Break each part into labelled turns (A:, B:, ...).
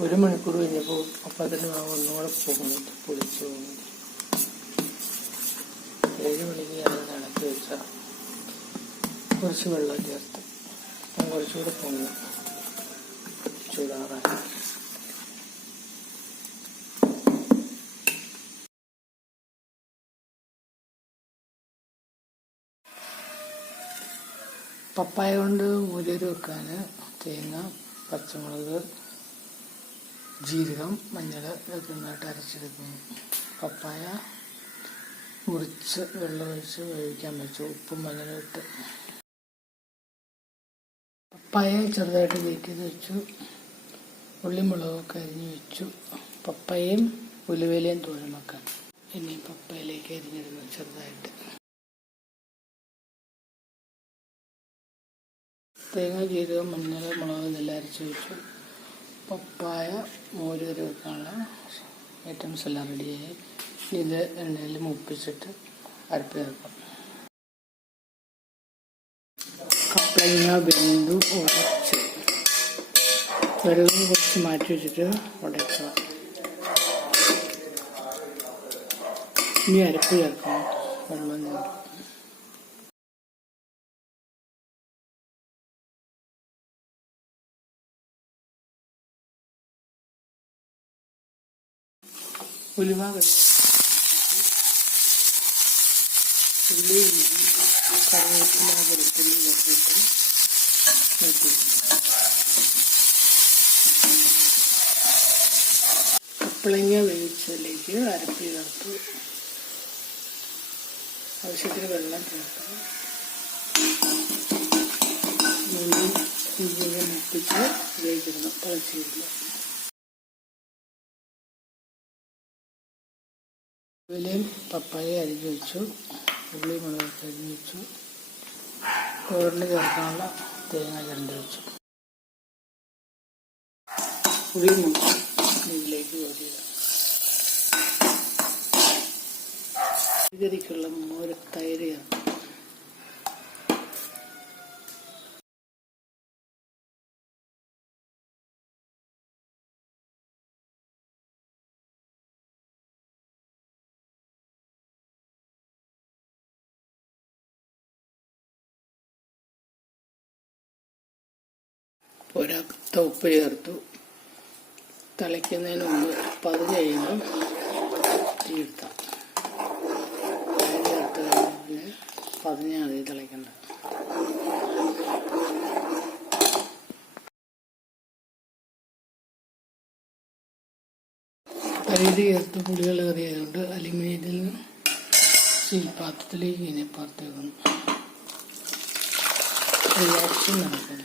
A: ഒരു മണിക്കൂർ കഴിഞ്ഞപ്പോൾ തന്നെ മാവ് ഒന്നുകൂടെ പോകുന്നുണ്ട് പൊളിച്ചു പോകുന്നുണ്ട് ഏഴ് മണിക്ക് ഞാൻ നടത്തി വെച്ച കുറച്ച് വെള്ളം ചേർത്ത് അപ്പം കുറച്ചുകൂടെ പൊങ്ങി ചൂടാറായി പപ്പായ കൊണ്ട് മുരര് വെക്കാൻ തേങ്ങ പച്ചമുളക് ജീരകം മഞ്ഞൾ ഇതൊക്കെ നന്നായിട്ട് അരച്ചെടുക്കുന്നു. പപ്പായ മുറിച്ച് വെള്ളമൊഴിച്ച് വേവിക്കാൻ വെച്ചു. ഉപ്പും മഞ്ഞളും ഇട്ട്. പപ്പായ ചെറുതായിട്ട് വീട്ടിൽ വെച്ചു. ഉള്ളിമുളകൊക്കെ അരിഞ്ഞ് വെച്ചു. പപ്പയും ഉലുവയിലയും തോരൻ വെക്കാൻ ഇനി പപ്പയിലേക്ക് അരിഞ്ഞിടുന്നു ചെറുതായിട്ട്. തേങ്ങ ജീരകം മഞ്ഞൾ മുളക് ഇതെല്ലാം അരച്ച് വെച്ചു. പപ്പായ മോര് കറി വെക്കാനുള്ള ഐറ്റംസ് എല്ലാം റെഡിയായി ഇത് എണ്ണയിൽ മുപ്പിച്ചിട്ട് അരപ്പ് ചേർക്കാം കപ്പളങ്ങ വെന്തു ഉടച്ച് വെള്ളം കുറച്ച് മാറ്റി വെച്ചിട്ട് ഉടയ്ക്കുക. ഇനി അരപ്പ് ചേർക്കണം വെള്ളം ചേർക്കും ഉലുവ കപ്പളങ്ങ വേവിച്ചതിലേക്ക് അരപ്പി ചേർത്തു ആവശ്യത്തിന് വെള്ളം ചേർത്തു മുഴുവൻ മുപ്പിച്ച് വേവിച്ചിരുന്നു തിളച്ചിരുന്നു ഉള്ളിയും പപ്പായ അരിഞ്ഞ് വെച്ചു. ഉള്ളി മുളകൊക്കെ അരിഞ്ഞ് വെച്ചു. തോരന് ചേർക്കാനുള്ള തേങ്ങ ചിരണ്ടി വെച്ചു. ഉള്ളി ഇതിലേക്ക് കോരിയിടാം ഇതിലേക്കുള്ള മോര് തൈര് ചേർക്കാം. ഒരത്ത ഉപ്പ് ചേർത്തു. തിളയ്ക്കുന്നതിന് മുമ്പ് പതിഞ്ഞ് കഴിയുമ്പോൾ തീർത്താം തൈര് ചേർത്ത് കഴിഞ്ഞാൽ പതിഞ്ഞാൽ മതി തിളയ്ക്കണ്ട തൈര് ചേർത്ത് പുളികൾ കറിയായതുകൊണ്ട് അലുമിനിയത്തിൽ സ്റ്റീൽ പാത്രത്തിലേക്ക് ഇങ്ങനെ പുറത്തേക്കുന്നു റിയാക്ഷൻ റിയാക്ഷൻ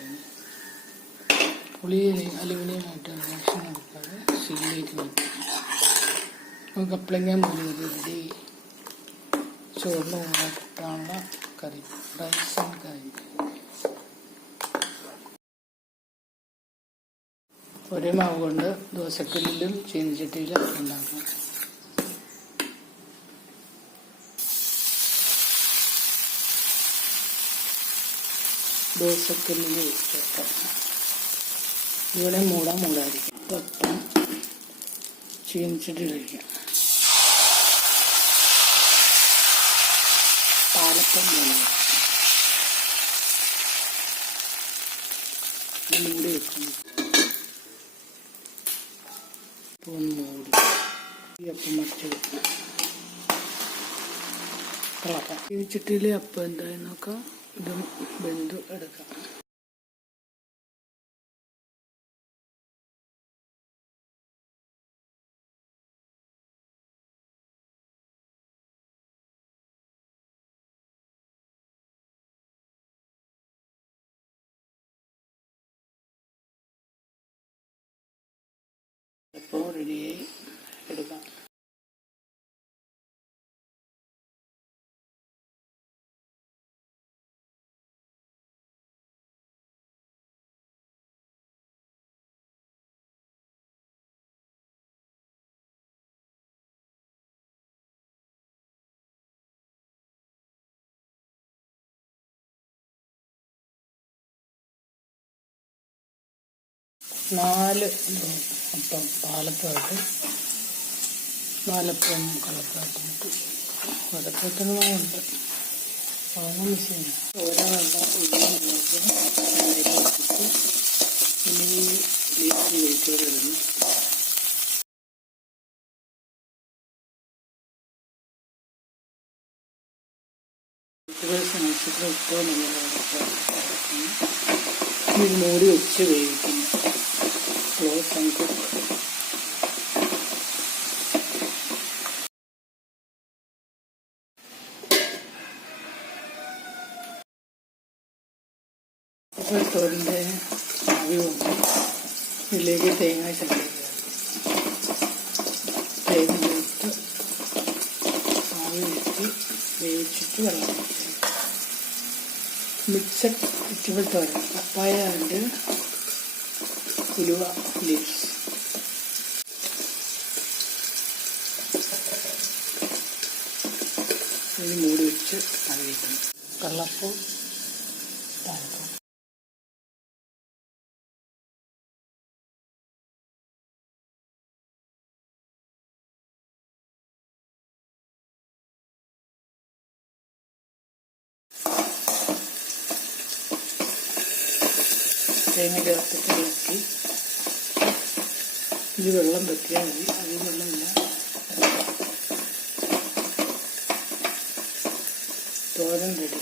A: നടക്കില്ല അലുമിനിയം അലുമിനിയമായിട്ട് റിയാക്ഷൻ കൊടുക്കാതെ സീലിലേക്ക് വെക്കും നമുക്ക് മുളക് റെഡി ചോറിന് കൂടെ കറി റൈസ് ആൻഡ് കറി ഒരേ മാവ് കൊണ്ട് ദോശക്കല്ലിലും ചീനിച്ചട്ടിയിലും ഉണ്ടാക്കും. ദോശക്കല്ലിൽ വെച്ചേക്കാം ഇവിടെ മൂടാൻ മൂടായിരിക്കും ഒപ്പം ചീനിച്ചട്ടി കഴിക്കാം പാലപ്പം പോലെ മൂടി വെക്കുന്നു ഇപ്പൊ ഒന്ന് മൂടി. അപ്പം മറിച്ച് വെക്കും ഈ ചീനിച്ചട്ടിയിലെ അപ്പം എന്തായി നോക്കാം. ഇതും ബന്ധു എടുക്കാം. に നാല് അപ്പം പാലപ്പായിട്ട് നാലപ്പം കളപ്പായിട്ട് നമുക്ക് അതൊന്നും മെഷീൻ ഓരോ ഇനി വെയിറ്റ് ഇട്ടോ നമ്മൾ മൂടി വെച്ച് വേവിക്കുന്നു ക്ലോസ് and കുക്ക് ഇപ്പോൾ ആവി വന്നു ഇതിലേക്ക് തേങ്ങ ഇട്ട് ആവി വെച്ച് വേവിച്ചിട്ട് വെള്ളം mixed vegetable thoran papaya and uluva leaves ഇത് മൂടി വെച്ച് അറിയിക്കുന്നു കള്ളപ്പം പാലപ്പം തേങ്ങ ചേർത്തിട്ട് ഇളക്കി ഇത് വെള്ളം വെക്കിയാൽ മതി. അതിൽ വെള്ളമില്ല. തോരൻ റെഡി